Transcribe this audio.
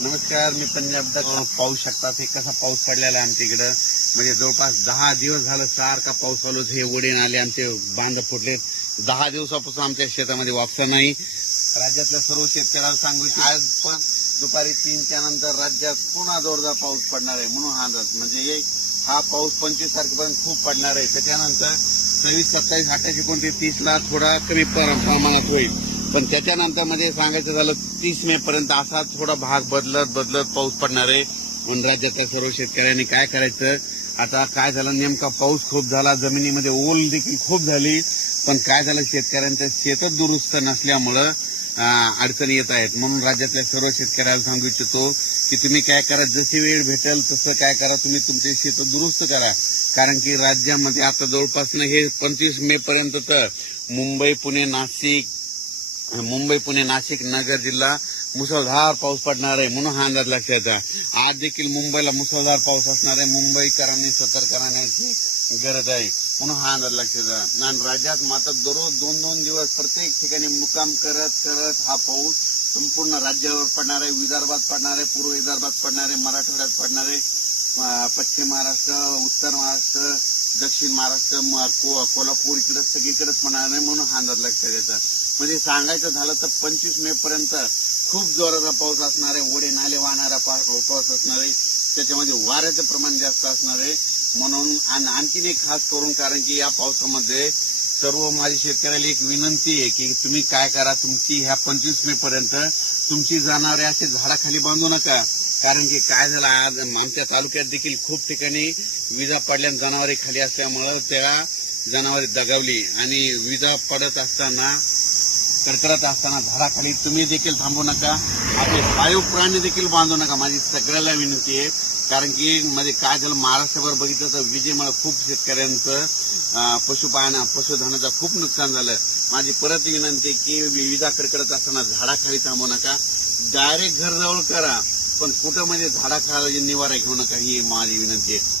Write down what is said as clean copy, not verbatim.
नमस्कार, मी पंजाब पाहू शकता हे कसा पाऊस पडलेला आहे आमच्या इकडं. म्हणजे जवळपास 10 दिवस झालं सारखा पाऊस चालू. हे ओढे नाले आमचे बांध फुटले. 10 दिवसापासून आमच्या शेतामध्ये वापसा नाही. राज्यातल्या सर्व शेतकऱ्याला सांगू की आज पण दुपारी 3च्या नंतर राज्यात पुन्हा जोरदार पाऊस पडणार आहे म्हणून हा अंदाज. म्हणजे हा पाऊस 25 तारखेपर्यंत खूप पडणार आहे. त्याच्यानंतर 26, 27, 28, 29, 30ला थोडा कमी प्रमाणात होईल. पण त्याच्यानंतर मध्ये सांगायचं झालं 30 मे पर्यंत असा थोडा भाग बदलत पाऊस पडणार आहे. म्हणून राज्यातल्या सर्व शेतकऱ्यांनी काय करायचं. आता काय झालं, नेमका पाऊस खूप झाला, जमिनीमध्ये ओल देखील खूप झाली. पण काय झालं, शेतकऱ्यांचं शेतच दुरुस्त नसल्यामुळं अडचणी येत आहेत. म्हणून राज्यातल्या सर्व शेतकऱ्याला सांगू इच्छितो की तुम्ही काय करा, जशी वेळ भेटेल तसं काय करा, तुम्ही तुमचे शेत दुरुस्त करा. कारण की राज्यामध्ये आता जवळपास हे 25 मे पर्यंत तर मुंबई पुणे नाशिक नगर जिल्हा मुसळधार पाऊस पडणार आहे म्हणून हा अंदाज लक्षात आहे. आज देखील मुंबईला मुसळधार पाऊस असणार आहे. मुंबईकरांनी सतर्क राहण्याची गरज आहे म्हणून हा अंदाज लक्षात आहे. आणि राज्यात मात्र दररोज 2-2 दिवस प्रत्येक ठिकाणी मुक्काम करत हा पाऊस संपूर्ण राज्यावर पडणार आहे. विदर्भात पडणार आहे, पूर्व विदर्भात पडणार आहे, मराठवाड्यात पडणार आहे, पश्चिम महाराष्ट्र, उत्तर महाराष्ट्र, दक्षिण महाराष्ट्र, कोल्हापूर इकडे सगळीकडेच पडणार आहे म्हणून हा अंदाज लक्षात येतात. म्हणजे सांगायचं झालं तर 25 मे पर्यंत खूप जोराचा पाऊस असणार आहे. ओढे नाले वाहणारा पाऊस असणार आहे. त्याच्यामध्ये वाऱ्याचं प्रमाण जास्त असणार आहे. म्हणून आणखीन एक खास करून, कारण की या पावसामध्ये सर्व माझ्या शेतकऱ्याला एक विनंती आहे की तुम्ही काय करा, तुमची ह्या 25 मे पर्यंत तुमची जनावरे असे झाडाखाली बांधू नका. कारण की काय झालं, आज आमच्या तालुक्यात देखील खूप ठिकाणी विजा पडल्याने जनावरे खाली असल्यामुळं त्या जनावरे दगावली. आणि विजा पडत असताना, कडकडत असताना झाडाखाली तुम्ही देखील थांबू नका. आपले पाळीव प्राणी देखील बांधू नका. माझी सगळ्याला विनंती आहे. कारण की मध्ये काय झालं, महाराष्ट्रभर बघितलं तर विजेमुळे खूप शेतकऱ्यांचं पशुधनाचं खूप नुकसान झालं. माझी परत विनंती की विजा कडकडत असताना झाडाखाली थांबू नका. डायरेक्ट घर जवळ करा, पण कुठं म्हणजे झाडाखाली निवारा घेऊ नका, ही माझी विनंती आहे.